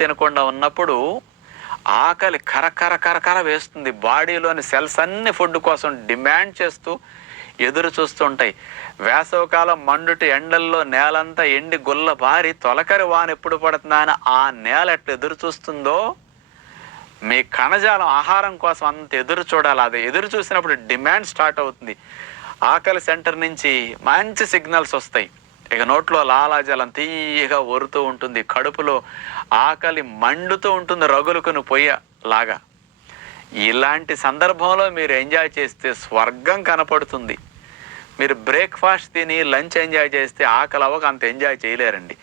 తినకుండా ఉన్నప్పుడు ఆకలి కరకర కరకర వేస్తుంది. బాడీలోని సెల్స్ అన్ని ఫుడ్ కోసం డిమాండ్ చేస్తూ ఎదురు చూస్తుంటాయి. వేసవకాలం మండుటి ఎండల్లో నేలంతా ఎండి గుల్ల బారి తొలకరి వాన ఎప్పుడు పడుతుందా అని ఆ నేల ఎట్లా ఎదురు చూస్తుందో మీ కణజాలం ఆహారం కోసం అంత ఎదురు చూడాలి. అది ఎదురు చూసినప్పుడు డిమాండ్ స్టార్ట్ అవుతుంది. ఆకలి సెంటర్ నుంచి మంచి సిగ్నల్స్ వస్తాయి. ఇక నోట్లో లాలాజలం తీయగా ఒరుతూ ఉంటుంది. కడుపులో ఆకలి మండుతూ ఉంటుంది, రగులుకుని పొయ్యలాగా. ఇలాంటి సందర్భంలో మీరు ఎంజాయ్ చేస్తే స్వర్గం కనపడుతుంది. మీరు బ్రేక్ఫాస్ట్ తిని లంచ్ ఎంజాయ్ చేస్తే ఆకలి అవ్వక అంత ఎంజాయ్ చేయలేరండి.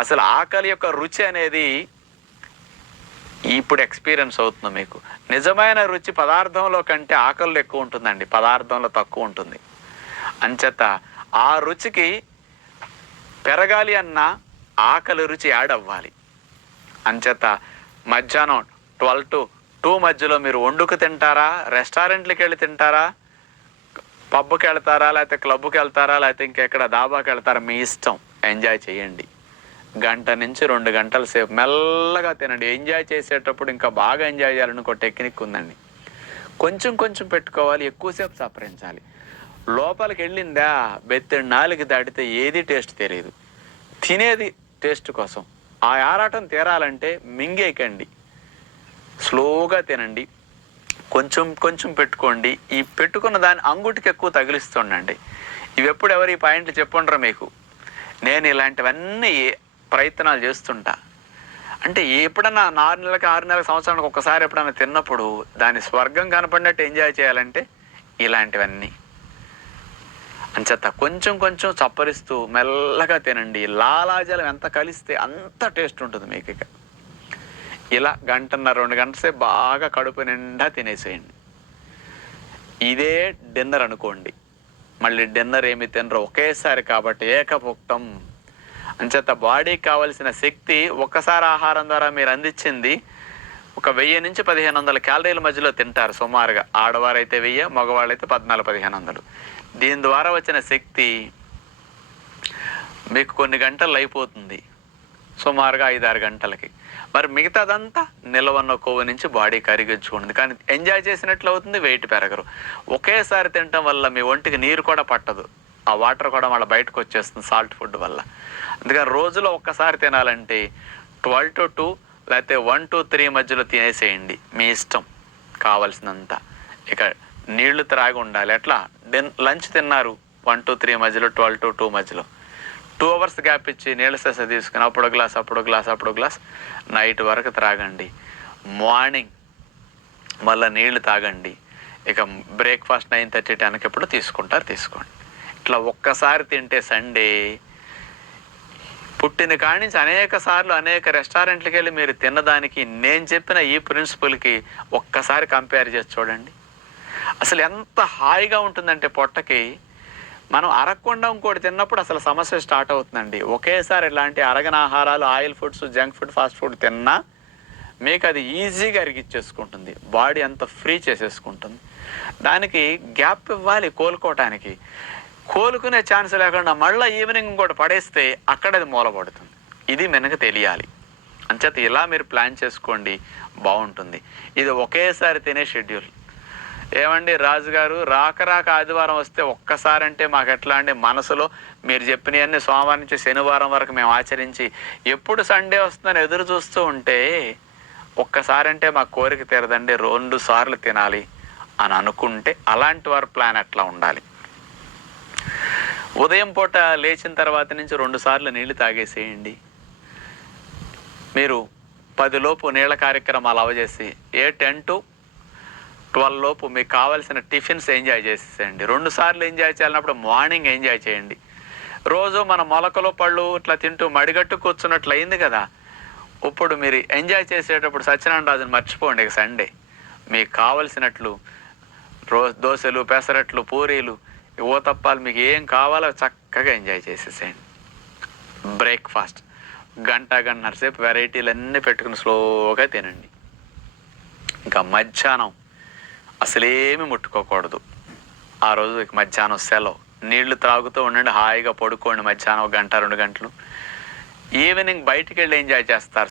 అసలు ఆకలి యొక్క రుచి అనేది ఇప్పుడు ఎక్స్పీరియన్స్ అవుతుంది మీకు. నిజమైన రుచి పదార్థంలో కంటే ఆకలిలో ఎక్కువ ఉంటుందండి, పదార్థంలో తక్కువ ఉంటుంది. అంచేత ఆ రుచికి పెరగాలి అన్న ఆకలి రుచి యాడ్ అవ్వాలి. అంచేత మధ్యాహ్నం 12 to 2 మధ్యలో మీరు వండుకు తింటారా, రెస్టారెంట్లకి వెళ్ళి తింటారా, పబ్కి వెళ్తారా, లేకపోతే క్లబ్కి వెళ్తారా, లేకపోతే ఇంకెక్కడ దాబాకి వెళ్తారా, మీ ఇష్టం. ఎంజాయ్ చేయండి. 1 గంట నుంచి 2 గంటల సేపు మెల్లగా తినండి. ఎంజాయ్ చేసేటప్పుడు ఇంకా బాగా ఎంజాయ్ చేయాలనుకో టెక్నిక్ ఉందండి. కొంచెం కొంచెం పెట్టుకోవాలి, ఎక్కువసేపు సపరించాలి. లోపలికి వెళ్ళిందా బెత్తడి నాలుగు దాటితే ఏది టేస్ట్ తెలియదు. తినేది టేస్ట్ కోసం. ఆ ఆరాటం తీరాలంటే మింగేయకండి, స్లోగా తినండి, కొంచెం కొంచెం పెట్టుకోండి. ఈ పెట్టుకున్న దాన్ని అంగుటికి ఎక్కువ తగిలిస్తుండండి. ఇవి ఎప్పుడు ఎవరు ఈ పాయింట్లు చెప్పుండ్రా మీకు? నేను ఇలాంటివన్నీ ప్రయత్నాలు చేస్తుంటా. అంటే ఎప్పుడన్నా 6 నెలలకు 6 నెలలకు సంవత్సరానికి ఒక్కసారి ఎప్పుడన్నా తిన్నప్పుడు దాని స్వర్గం కనపడినట్టు ఎంజాయ్ చేయాలంటే ఇలాంటివన్నీ. అంచేత కొంచెం కొంచెం చప్పరిస్తూ మెల్లగా తినండి. లాలాజలం ఎంత కలిస్తే అంత టేస్ట్ ఉంటుంది మీకు. ఇక ఇలా 1 గంటన్నర 2 గంటల సేపు బాగా కడుపు నిండా తినేసేయండి. ఇదే డిన్నర్ అనుకోండి. మళ్ళీ డిన్నర్ ఏమి తినరు ఒకేసారి కాబట్టి ఏకపుక్తం. అంచేత బాడీకి కావలసిన శక్తి ఒక్కసారి ఆహారం ద్వారా మీరు అందించింది ఒక 1000 నుంచి 1500 క్యాలరీల మధ్యలో తింటారు సుమారుగా. ఆడవారైతే 1000, మగవాళ్ళైతే 1400-1500. దీని ద్వారా వచ్చిన శక్తి మీకు కొన్ని గంటలు అయిపోతుంది, సుమారుగా 5-6 గంటలకి. మరి మిగతాదంతా నిలవన్న కొవ్వు నుంచి బాడీ కరిగించుకుంటుంది. కానీ ఎంజాయ్ చేసినట్లు అవుతుంది, వెయిట్ పెరగరు. ఒకేసారి తినటం వల్ల మీ ఒంటికి నీరు కూడా పట్టదు, ఆ వాటర్ కూడా మళ్ళీ బయటకు వచ్చేస్తుంది సాల్ట్ ఫుడ్ వల్ల. అందుకని రోజులో ఒక్కసారి తినాలంటే 12 to 2 లేకపోతే 1 to 3 మధ్యలో తినేసేయండి, మీ ఇష్టం కావలసినంత. ఇక నీళ్లు త్రాగి ఉండాలి. ఎట్లా లంచ్ తిన్నారు 1 to 3 మధ్యలో, 12 to 2 మధ్యలో 2 hours గ్యాప్ ఇచ్చి నీళ్ళ సెస తీసుకుని అప్పుడు గ్లాస్ నైట్ వరకు త్రాగండి. మార్నింగ్ మళ్ళీ నీళ్లు తాగండి. ఇక బ్రేక్ఫాస్ట్ 9:30 10కి ఎప్పుడు తీసుకోండి. ఇట్లా ఒక్కసారి తింటే సండే పుట్టిన కాడి నుంచి అనేక సార్లు అనేక రెస్టారెంట్లకి వెళ్ళి మీరు తిన్నదానికి నేను చెప్పిన ఈ ప్రిన్సిపల్కి ఒక్కసారి కంపేర్ చేసి చూడండి. అసలు ఎంత హాయిగా ఉంటుందంటే పొట్టకి. మనం అరగకుండా ఇంకోటి తిన్నప్పుడు అసలు సమస్య స్టార్ట్ అవుతుందండి. ఒకేసారి ఇలాంటి అరగని ఆహారాలు, oil foods, junk food, fast food తిన్నా మీకు అది ఈజీగా అరిగిచ్చేసుకుంటుంది, బాడీ అంత ఫ్రీ చేసేసుకుంటుంది. దానికి గ్యాప్ ఇవ్వాలి కోలుకోవటానికి. కోలుకునే ఛాన్స్ లేకుండా మళ్ళీ ఈవినింగ్ ఇంకోటి పడేస్తే అక్కడ అది మూలపడుతుంది. ఇది మనకు తెలియాలి. అంచేత ఇలా మీరు ప్లాన్ చేసుకోండి, బాగుంటుంది. ఇది ఒకేసారి తినే షెడ్యూల్. ఏమండి రాజుగారు, రాక ఆదివారం వస్తే ఒక్కసారి అంటే మాకు ఎట్లా అండి? మనసులో మీరు చెప్పినవన్నీ సోమవారం నుంచి శనివారం వరకు మేము ఆచరించి ఎప్పుడు సండే వస్తుందని ఎదురు చూస్తూ ఉంటే ఒక్కసారి అంటే మా కోరిక తీరదండి, 2 సార్లు తినాలి అని అనుకుంటే అలాంటి వారి ప్లాన్ ఎట్లా ఉండాలి? ఉదయం పూట లేచిన తర్వాత నుంచి 2 సార్లు నీళ్లు తాగేసేయండి. మీరు 10 లోపు నీళ్ళ కార్యక్రమాలు అవజేసి 10 to 12 లోపు మీకు కావాల్సిన టిఫిన్స్ ఎంజాయ్ చేసేసేయండి. 2 సార్లు ఎంజాయ్ చేయాలన్నప్పుడు మార్నింగ్ ఎంజాయ్ చేయండి. రోజు మన మొలకలు పళ్ళు ఇట్లా తింటూ మడిగట్టు కూర్చున్నట్లు అయింది కదా. ఇప్పుడు మీరు ఎంజాయ్ చేసేటప్పుడు సత్యనారాయణ రాజుని మర్చిపోండి. ఇక సండే మీకు కావలసినట్లు దోశలు, పెసరట్లు, పూరీలు, ఊతప్పాలు, మీకు ఏం కావాలో చక్కగా ఎంజాయ్ చేసేసేయండి. బ్రేక్ఫాస్ట్ 1 గంటన్నర సేపు వెరైటీలు అన్నీ పెట్టుకుని స్లోగా తినండి. ఇంకా మధ్యాహ్నం అసలేమి ముట్టుకోకూడదు. ఆ రోజు ఇక మధ్యాహ్నం సెలవు. నీళ్లు త్రాగుతూ ఉండండి, హాయిగా పడుకోండి. మధ్యాహ్నం 1 గంట 2 గంటలు. ఈవినింగ్ బయటికి వెళ్ళి ఎంజాయ్ చేస్తారు.